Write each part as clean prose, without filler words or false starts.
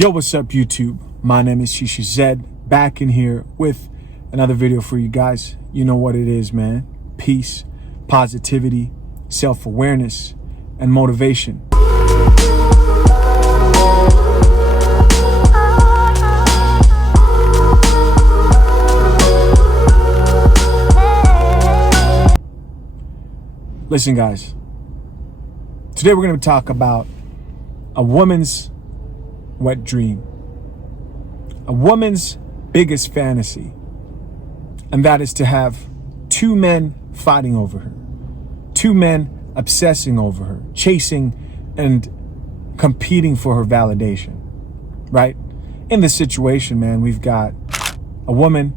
Yo, what's up, YouTube? My name is Shisha Zed, back in here with another video for you guys. You know what it is, man. Peace, positivity, self-awareness, and motivation. Listen, guys. Today we're going to talk about a woman's wet dream, a woman's biggest fantasy, and that is to have two men fighting over her, two men obsessing over her, chasing and competing for her validation, right? In this situation, man, we've got a woman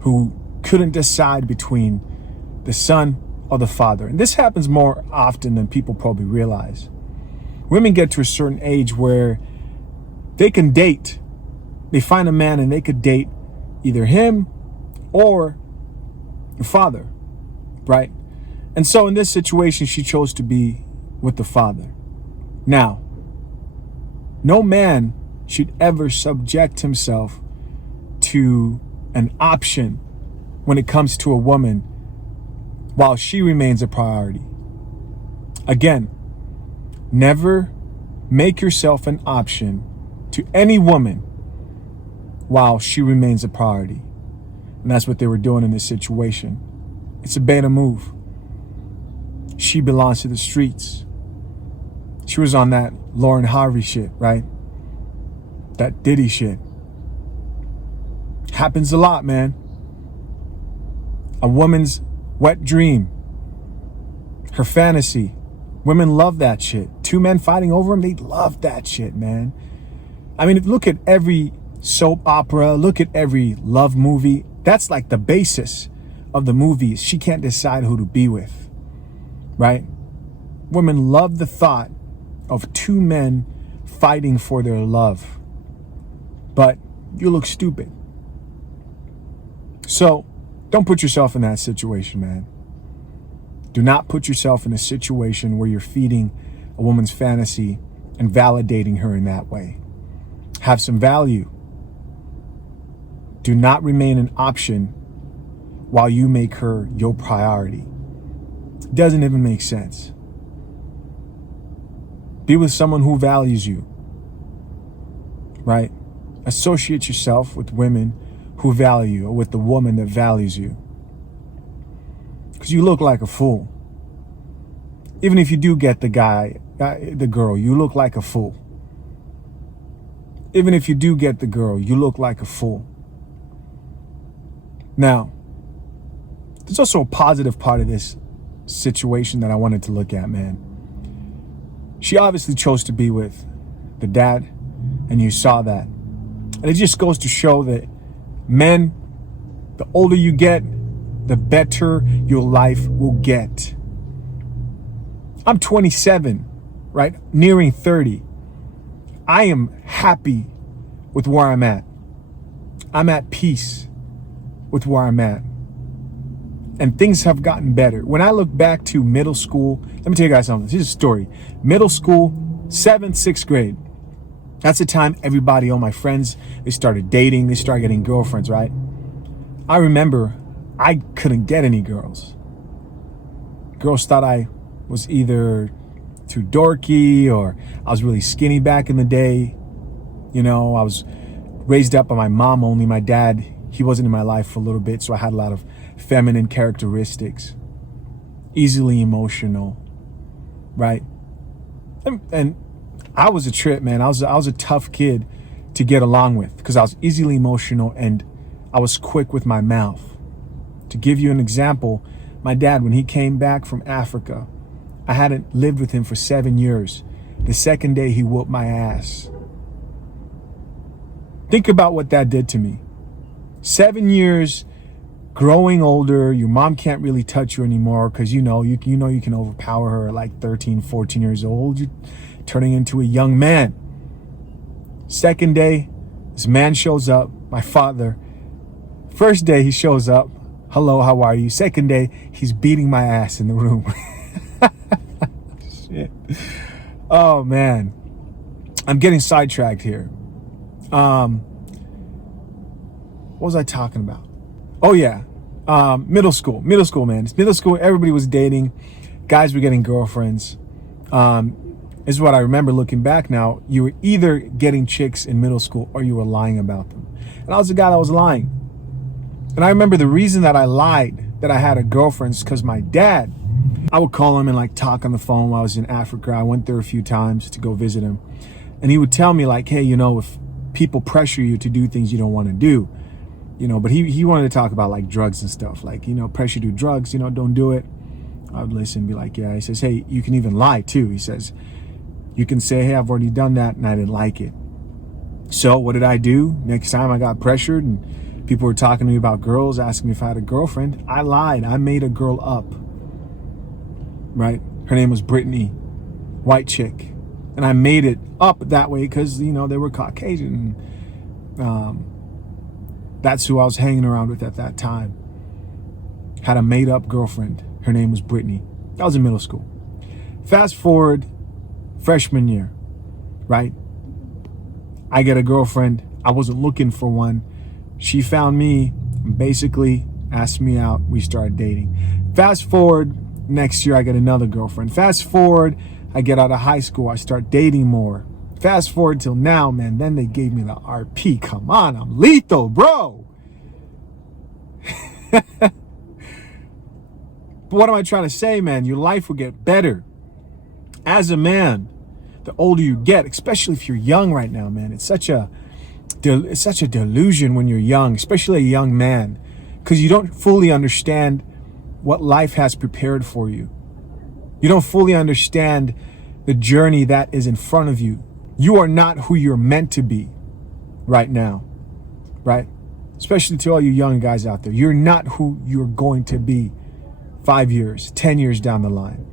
who couldn't decide between the son or the father. And this happens more often than people probably realize. Women get to a certain age where they can date. They find a man and they could date either him or the father, right? And so in this situation, she chose to be with the father. Now, no man should ever subject himself to an option when it comes to a woman while she remains a priority. Again, never make yourself an option to any woman while she remains a priority. And that's what they were doing in this situation. It's a beta move. She belongs to the streets. She was on that Lauren Harvey shit, right? That Diddy shit. Happens a lot, man. A woman's wet dream. Her fantasy. Women love that shit. Two men fighting over him, they love that shit, man. I mean, look at every soap opera, look at every love movie. That's like the basis of the movies. She can't decide who to be with, right? Women love the thought of two men fighting for their love. But you look stupid. So don't put yourself in that situation, man. Do not put yourself in a situation where you're feeding a woman's fantasy and validating her in that way. Have some value. Do not remain an option while you make her your priority. It doesn't even make sense. Be with someone who values you, right? Associate yourself with women who value you, or with the woman that values you. Because you look like a fool. Even if you do get the girl, you look like a fool. Even if you do get the girl, you look like a fool. Now, there's also a positive part of this situation that I wanted to look at, man. She obviously chose to be with the dad, and you saw that. And it just goes to show that men, the older you get, the better your life will get. I'm 27, right? Nearing 30. I am happy with where I'm at. I'm at peace with where I'm at. And things have gotten better. When I look back to middle school, let me tell you guys something. Here's a story. Middle school, 7th, 6th grade. That's the time everybody, all my friends, they started dating. They started getting girlfriends, right? I remember I couldn't get any girls. Girls thought I was either too dorky or I was really skinny back in the day. You know, I was raised up by my mom only. My dad, he wasn't in my life for a little bit, so I had a lot of feminine characteristics. Easily emotional, right? And I was a trip, man. I was a tough kid to get along with because I was easily emotional and I was quick with my mouth. To give you an example, my dad, when he came back from Africa, I hadn't lived with him for 7 years. The second day, he whooped my ass. Think about what that did to me. 7 years, growing older, your mom can't really touch you anymore because you know you can overpower her at like 13, 14 years old. You're turning into a young man. Second day, this man shows up, my father. First day he shows up, hello, how are you? Second day, he's beating my ass in the room. Shit. Oh man, I'm getting sidetracked here. What was I talking about? Oh yeah, middle school, man. Middle school, everybody was dating. Guys were getting girlfriends. This is what I remember looking back now. You were either getting chicks in middle school or you were lying about them. And I was the guy that was lying. And I remember the reason that I lied that I had a girlfriend is because my dad, I would call him and like talk on the phone while I was in Africa. I went there a few times to go visit him. And he would tell me like, hey, you know, if people pressure you to do things you don't want to do, you know, but he wanted to talk about like drugs and stuff, like, you know, pressure to do drugs, you know, don't do it. I would listen and be like, yeah. He says, hey, you can even lie too. He says, you can say, hey, I've already done that and I didn't like it. So what did I do? Next time I got pressured and people were talking to me about girls, asking me if I had a girlfriend, I lied. I made a girl up, right? Her name was Brittany, white chick. And I made it up that way because, you know, they were Caucasian. That's who I was hanging around with at that time. Had a made up girlfriend. Her name was Brittany. That was in middle school. Fast forward freshman year, right? I get a girlfriend. I wasn't looking for one. She found me and basically asked me out. We started dating. Fast forward next year, I get another girlfriend. Fast forward, I get out of high school. I start dating more. Fast forward till now, man. Then they gave me the RP. Come on, I'm lethal, bro. But what am I trying to say, man? Your life will get better. As a man, the older you get, especially if you're young right now, man, it's such a delusion when you're young, especially a young man, because you don't fully understand what life has prepared for you. You don't fully understand the journey that is in front of you. You are not who you're meant to be right now, right? Especially to all you young guys out there. You're not who you're going to be 5 years, 10 years down the line.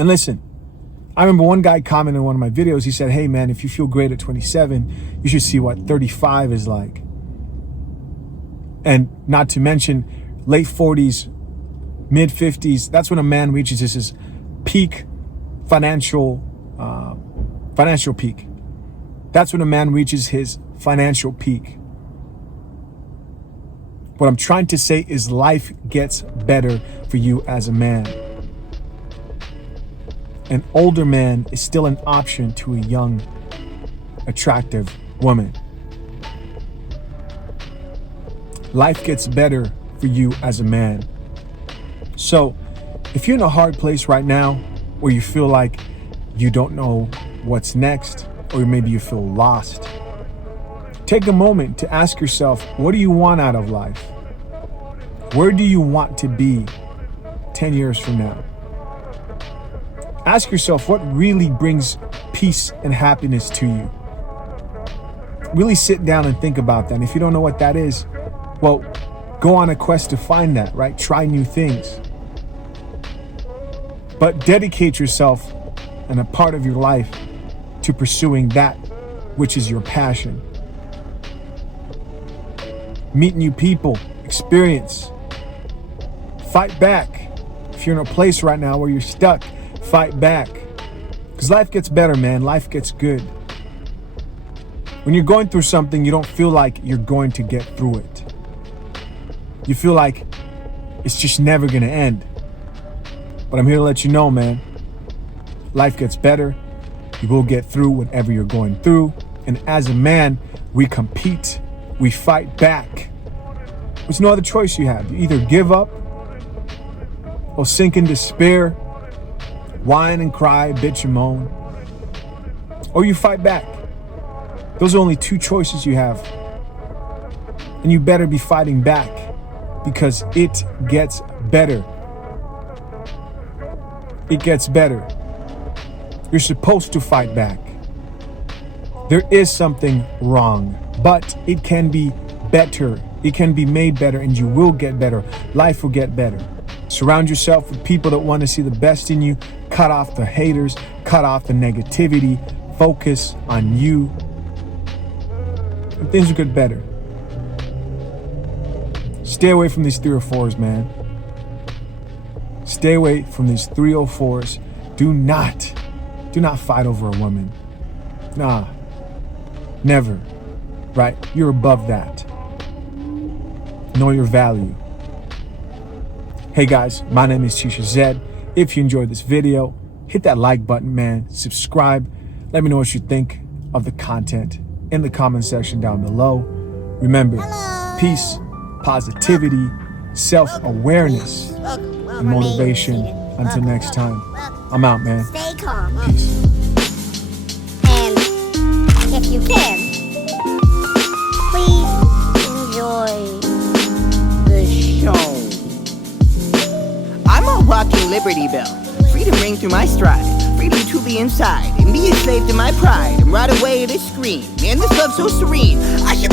And listen, I remember one guy commented in one of my videos. He said, hey, man, if you feel great at 27, you should see what 35 is like. And not to mention late 40s, mid 50s. That's when a man reaches his peak financial peak. That's when a man reaches his financial peak. What I'm trying to say is life gets better for you as a man. An older man is still an option to a young, attractive woman. Life gets better for you as a man. So if you're in a hard place right now where you feel like you don't know what's next, or maybe you feel lost, take a moment to ask yourself, what do you want out of life? Where do you want to be 10 years from now? Ask yourself what really brings peace and happiness to you. Really sit down and think about that. And if you don't know what that is, well, go on a quest to find that, right? Try new things. But dedicate yourself and a part of your life to pursuing that which is your passion. Meet new people, experience. Fight back. If you're in a place right now where you're stuck, fight back. Because life gets better, man. Life gets good. When you're going through something, you don't feel like you're going to get through it. You feel like it's just never going to end. But I'm here to let you know, man, life gets better. You will get through whatever you're going through. And as a man, we compete. We fight back. There's no other choice you have. You either give up or sink in despair, whine and cry, bitch and moan, or you fight back. Those are only two choices you have. And you better be fighting back because it gets better. It gets better. You're supposed to fight back. There is something wrong, but it can be better. It can be made better, and you will get better. Life will get better. Surround yourself with people that want to see the best in you. Cut off the haters. Cut off the negativity. Focus on you. And things will get better. Stay away from these 304s, man. Stay away from these 304s. Do not fight over a woman. Nah. Never, right? You're above that. Know your value. Hey guys, my name is Tisha Zed. If you enjoyed this video, hit that like button, man. Subscribe. Let me know what you think of the content in the comment section down below. Remember, peace, positivity, self-awareness, and motivation. Until next time, I'm out, man. Stay calm. Peace. And if you can, please enjoy the show. I'm a walking Liberty Bell. Freedom ring through my stride. Freedom to be inside and be a slave to my pride and ride away to scream. Man, this love's so serene. I should